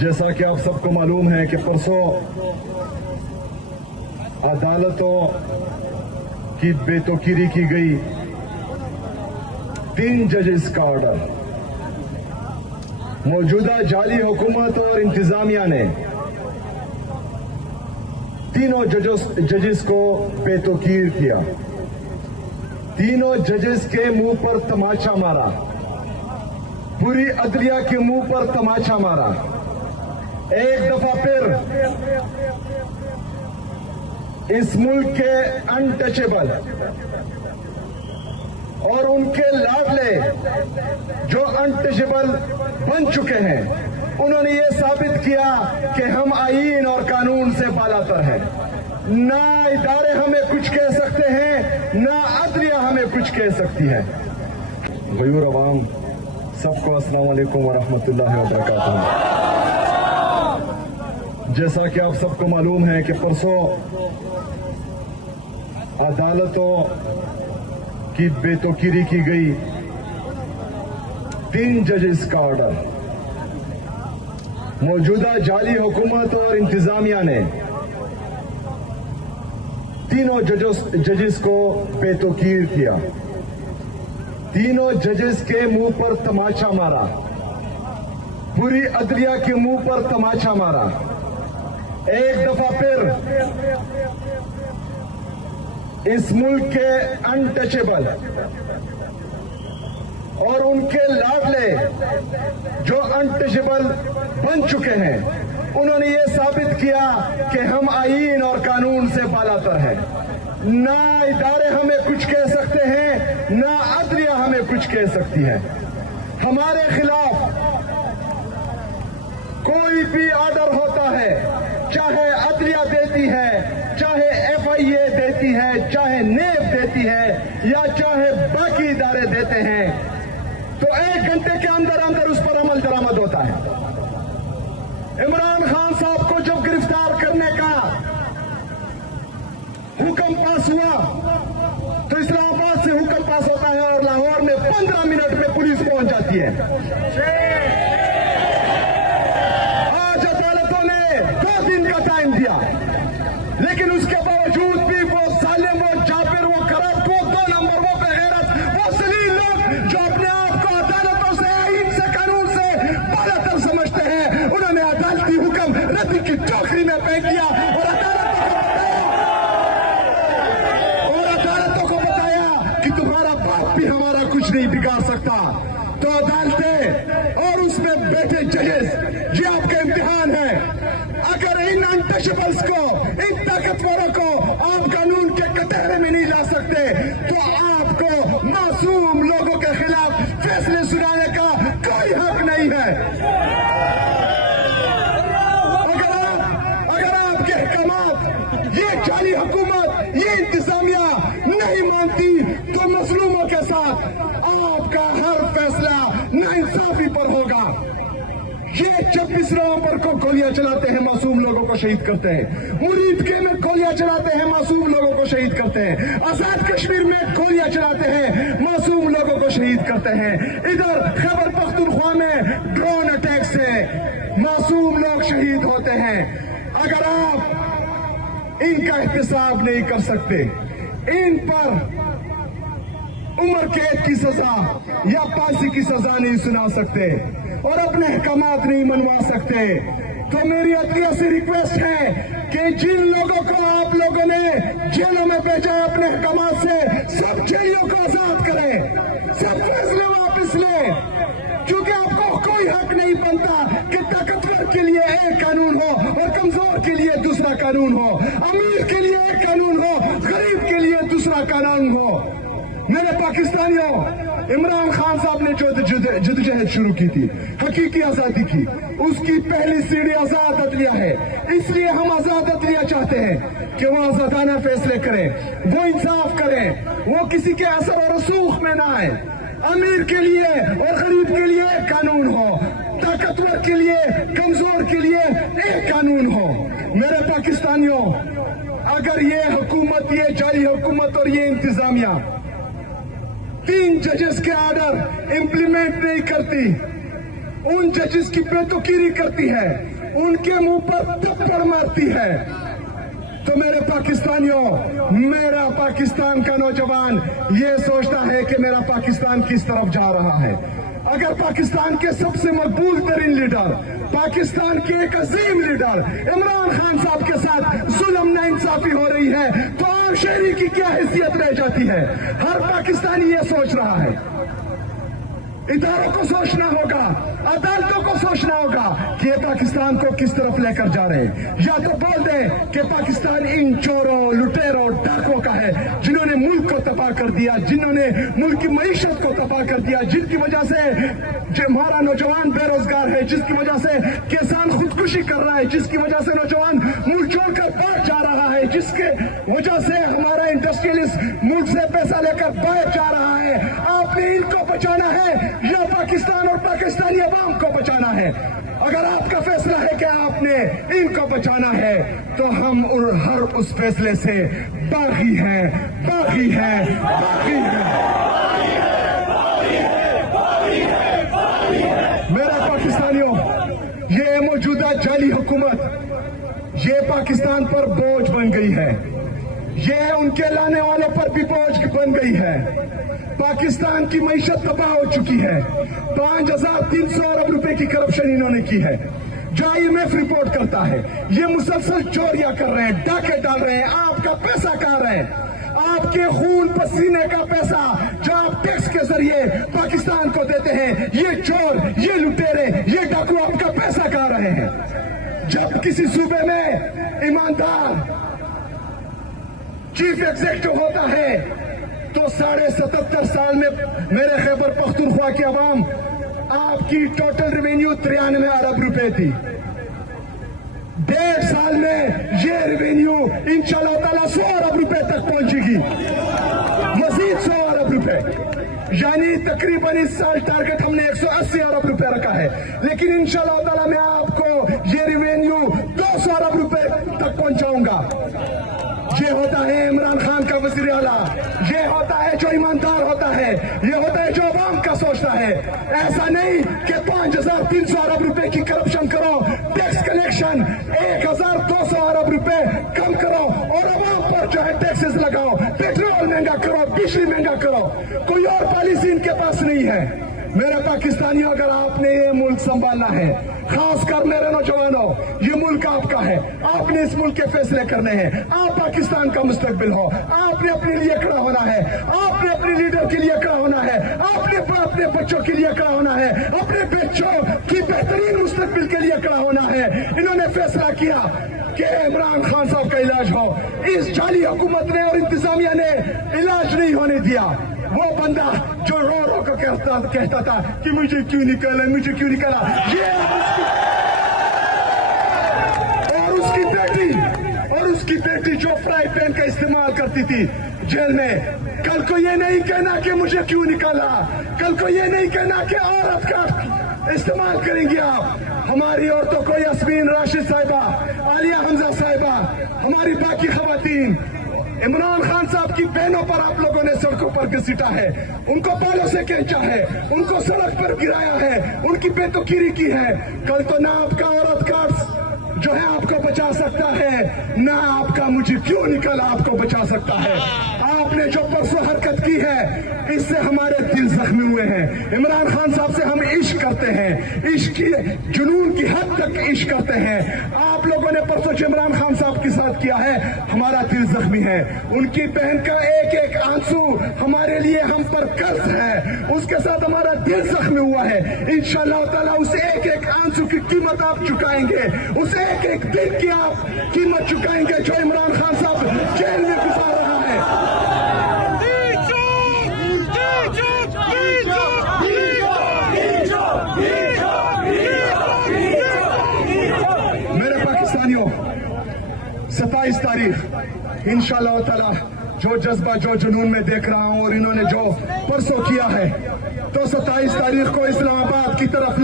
جیسا کہ آپ سب کو معلوم ہے کہ پرسوں عدالتوں کی بے توقیری کی گئی 3 ججز کا آرڈر موجودہ جعلی حکومت اور انتظامیہ نے تینوں ججز کو بے توقیر کیا، تینوں ججز کے منہ پر تماچا مارا، پوری عدلیہ کے منہ پر تماچا مارا۔ ایک دفعہ پھر اس ملک کے انٹچیبل اور ان کے لاڈلے جو انٹچیبل بن چکے ہیں، انہوں نے یہ ثابت کیا کہ ہم آئین اور قانون سے بالاتر ہیں۔ نہ ادارے ہمیں کچھ کہہ سکتے ہیں، نہ عدلیہ ہمیں کچھ کہہ سکتی ہے۔ غیور عوام سب کو السلام علیکم ورحمۃ اللہ وبرکاتہ۔ جیسا کہ آپ سب کو معلوم ہے کہ پرسوں عدالتوں کی بے توقیری کی گئی 3 ججز کا آرڈر موجودہ جعلی حکومت اور انتظامیہ نے تینوں ججز کو بے توقیر کیا، تینوں ججز کے منہ پر تماچا مارا، پوری عدلیہ کے منہ پر تماچا مارا۔ ایک دفعہ پھر اس ملک کے انٹچیبل اور ان کے لاڈلے جو انٹچیبل بن چکے ہیں، انہوں نے یہ ثابت کیا کہ ہم آئین اور قانون سے بالاتر ہیں۔ نہ ادارے ہمیں کچھ کہہ سکتے ہیں، نہ عدلیہ ہمیں کچھ کہہ سکتی ہے۔ ہمارے خلاف کوئی بھی آرڈر ہوتا ہے، چاہے عدلیہ دیتی ہے، چاہے FIA دیتی ہے، چاہے نیب دیتی ہے، یا چاہے باقی ادارے دیتے ہیں، تو 1 گھنٹے کے اندر اندر اس پر عمل درآمد ہوتا ہے۔ عمران خان صاحب کو جب گرفتار کرنے کا حکم پاس ہوا تو اسلام آباد سے حکم پاس ہوتا ہے اور لاہور میں 15 منٹ میں پولیس پہنچ جاتی ہے۔ آج عدالتوں نے 2 دن کا ٹائم دیا، لیکن اس کے باوجود بھی وہ ظالم، وہ جابر، وہ کرپٹ، وہ 2 نمبر، وہ بغیرت، وہ ذلیل لوگ جو اپنے آپ کو عدالتوں سے، آئین سے، قانون سے بالاتر سمجھتے ہیں، انہوں نے عدالتی حکم ردی کی ٹوکری میں پھینک دیا اور عدالتوں کو بتایا کہ تمہارا باپ بھی ہمارا کچھ نہیں بگاڑ سکتا۔ تو عدالتیں اور اس میں بیٹھے ججز، یہ آپ کا امتحان ہے۔ اگر ان انٹچیبلز کو، ان طاقتوروں کو آپ قانون کے کٹہرے میں نہیں لا سکتے، تو آپ کو معصوم لوگوں کے خلاف فیصلے سنانے کا کوئی حق نہیں ہے۔ اگر آپ کے احکامات یہ جعلی حکومت، یہ انتظامیہ نہیں مانتی، تو مظلوموں کے ساتھ آپ کا ہر فیصلہ ناانصافی پر ہوگا۔ یہ 26 نومبر کو گولیاں چلاتے ہیں، معصوم لوگوں کو شہید کرتے ہیں۔ مرید کے میں گولیاں چلاتے ہیں، معصوم لوگوں کو شہید کرتے ہیں۔ آزاد کشمیر میں گولیاں چلاتے ہیں، معصوم لوگوں کو شہید کرتے ہیں۔ ادھر خیبر پختونخوا میں ڈرون اٹیک سے معصوم لوگ شہید ہوتے ہیں۔ اگر آپ ان کا احتساب نہیں کر سکتے، ان پر عمر قید کی سزا یا پھانسی کی سزا نہیں سنا سکتے اور اپنے احکامات نہیں منوا سکتے، تو میری عدلیہ سے ریکویسٹ ہے کہ جن لوگوں کو آپ لوگوں نے جیلوں میں بھیجا ہے اپنے احکامات سے، سب جیلیوں کو آزاد کریں، سب فیصلے واپس لیں، کیونکہ آپ کو کوئی حق نہیں بنتا کہ طاقتور کے لیے ایک قانون ہو اور کمزور کے لیے دوسرا قانون ہو، امیر کے لیے ایک قانون ہو، غریب کے لیے دوسرا قانون ہو۔ میرے پاکستانیوں، عمران خان صاحب نے جو جدوجہد شروع کی تھی، حقیقی آزادی کی، اس کی پہلی سیڑھی آزاد عدلیہ ہے۔ اس لیے ہم آزاد عدلیہ چاہتے ہیں کہ وہ آزادانہ فیصلے کریں، وہ انصاف کریں، وہ کسی کے اثر و رسوخ میں نہ آئے۔ امیر کے لیے اور غریب کے لیے ایک قانون ہو، طاقتور کے لیے، کمزور کے لیے ایک قانون ہو۔ میرے پاکستانیوں، اگر یہ حکومت، یہ جعلی حکومت اور یہ انتظامیہ 3 ججز کے آرڈر امپلیمنٹ نہیں کرتی، उन जजेस की बेतुकीरी करती है, उनके मुंह पर थप्पड़ मारती है। तो मेरे पाकिस्तानियों, मेरा पाकिस्तान का नौजवान ये सोचता है कि मेरा पाकिस्तान किस तरफ जा रहा है। अगर पाकिस्तान के सबसे मकबूल तरीन लीडर, पाकिस्तान के एक अजीम लीडर इमरान खान साहब के साथ जुल्म नाइंसाफी हो रही है, तो आम शहरी की क्या हैसियत रह जाती है? हर पाकिस्तानी ये सोच रहा है। इदारों को सोचना होगा, अदालतों को सोचना होगा कि ये पाकिस्तान को किस तरफ लेकर जा रहे हैं। या तो बोल दे कि पाकिस्तान इन चोरों, लुटेरों, डाकुओं का है जिन्होंने मुल्क को तबाह कर दिया, जिन्होंने मुल्क की मईशत को तबाह कर दिया, जिनकी वजह से हमारा नौजवान बेरोजगार है, जिसकी वजह से किसान खुदकुशी कर रहा है, जिसकी वजह से नौजवान मुल्क छोड़कर बाहर जा रहा है, जिसके वजह से हमारा इंडस्ट्रियलिस्ट मुल्क से पैसा लेकर बाहर जा रहा है। आपने इनको बचाना है या पाकिस्तान और पाकिस्तानी अवाम को बचाना है? अगर आपका फैसला है कि आपने इनको बचाना है, तो हम हर उस फैसले से बागी हैं, बागी हैं, बागी हैं। मेरे पाकिस्तानियों, ये मौजूदा जाली हुकूमत ये पाकिस्तान पर बोझ बन गई है, ये उनके लाने वालों पर भी बोझ बन गई है। पाकिस्तान की मईशत तबाह हो चुकी है। 5,300 अरब रुपए की करप्शन इन्होंने की है, जो IMF रिपोर्ट करता है। ये मुसलसल चोरियां कर रहे हैं, डाके डाल रहे हैं। आपका पैसा कहाँ रहे? आपके खून पसीने का पैसा जो आप टैक्स के जरिए पाकिस्तान को देते हैं, ये चोर, ये लुटेरे, ये डाकू आपका पैसा कहाँ रहे हैं? जब किसी सूबे में ईमानदार चीफ एग्जीक्यूटिव होता है, तो 77.5 साल में मेरे खैबर पख्तूनख्वा की आवाम आपकी टोटल रेवेन्यू 93 अरब रुपए थी। 1.5 साल में ये रेवेन्यू इंशाल्लाह ताला 100 अरब रुपए तक पहुंचेगी, मजीद 100 अरब रुपए, यानी तकरीबन इस साल टारगेट हमने 180 अरब रुपए रखा है। लेकिन इंशाल्लाह ताला मैं आपको ये रेवेन्यू 200 अरब रुपए तक पहुंचाऊंगा। ये होता है इमरान खान का वजीर आला, ये होता है जो ईमानदार होता है, ये होता है जो अवाम का सोचता है। ऐसा नहीं कि 5,300 अरब रुपए की करप्शन करो, टैक्स कलेक्शन 1,200 अरब रुपए कम करो और अवाम पर जो है टैक्सेस लगाओ, पेट्रोल महंगा करो, बिजली महंगा करो। कोई और पॉलिसी इनके पास नहीं है। मेरे पाकिस्तानियों, अगर आपने ये मुल्क संभालना है, खासकर मेरे नौजवानों, ये मुल्क आपका है, आपने इस मुल्क के फैसले करने हैं। आप पाकिस्तान का मुस्तकबिल हो, आपने अपने लिए खड़ा होना है, आपने अपने लीडर के लिए खड़ा होना है, आपने अपने बच्चों के लिए खड़ा होना है, अपने बच्चों की बेहतरीन मुस्तकबिल के लिए खड़ा होना है। इन्होंने फैसला किया कि इमरान खान साहब का इलाज हो। इस जाली हुकूमत ने और इंतजामिया ने इलाज नहीं होने दिया। वो बंदा जो रो रो कर कहता था कि मुझे क्यों निकाला, मुझे क्यों निकाला, ये और उसकी बेटी जो फ्राई पैन का इस्तेमाल करती थी जेल में, कल को ये नहीं कहना कि मुझे क्यों निकाला, कल को ये नहीं कहना कि औरत का इस्तेमाल करेंगे आप। हमारी औरतों को यास्मीन राशिद साहिबा, आलिया हमजा साहिबा, हमारी बाकी खवातीन, इमरान खान साहब की बहनों पर आप लोगों ने सड़कों पर घसीटा है, उनको बालों से खींचा है, उनको सड़क पर गिराया है, उनकी बेतुकीरी की है। कल तो ना आपका औरत का जो है आपको बचा सकता है, ना आपका मुझे क्यों निकला आपको बचा सकता है। आपने जो परसों हरकत की है, इससे हमारे दिल जख्मी हुए हैं। इमरान खान साहब से हम इश्क करते हैं, इश्क की जुनून की हद तक इश्क करते हैं। आप लोगों ने परसों जो इमरान खान साहब के साथ किया है, हमारा दिल जख्मी है। उनकी बहन का एक एक आंसू हमारे लिए हम पर कर्ज है, उसके साथ हमारा दिल जख्मी हुआ है। इंशाअल्लाह ताला उस एक एक आंसू की कीमत आप चुकाएंगे, उस एक एक दिन की आप कीमत चुकाएंगे जो इमरान खान साहब जेल में गुजार रहा है। मेरे पाकिस्तानियों, 27 तारीख इंशाअल्लाह ताला जो जज्बा, जो जुनून में देख रहा हूं और इन्होंने जो परसों किया है, तो 27 तारीख को इस्लामाबाद की तरफ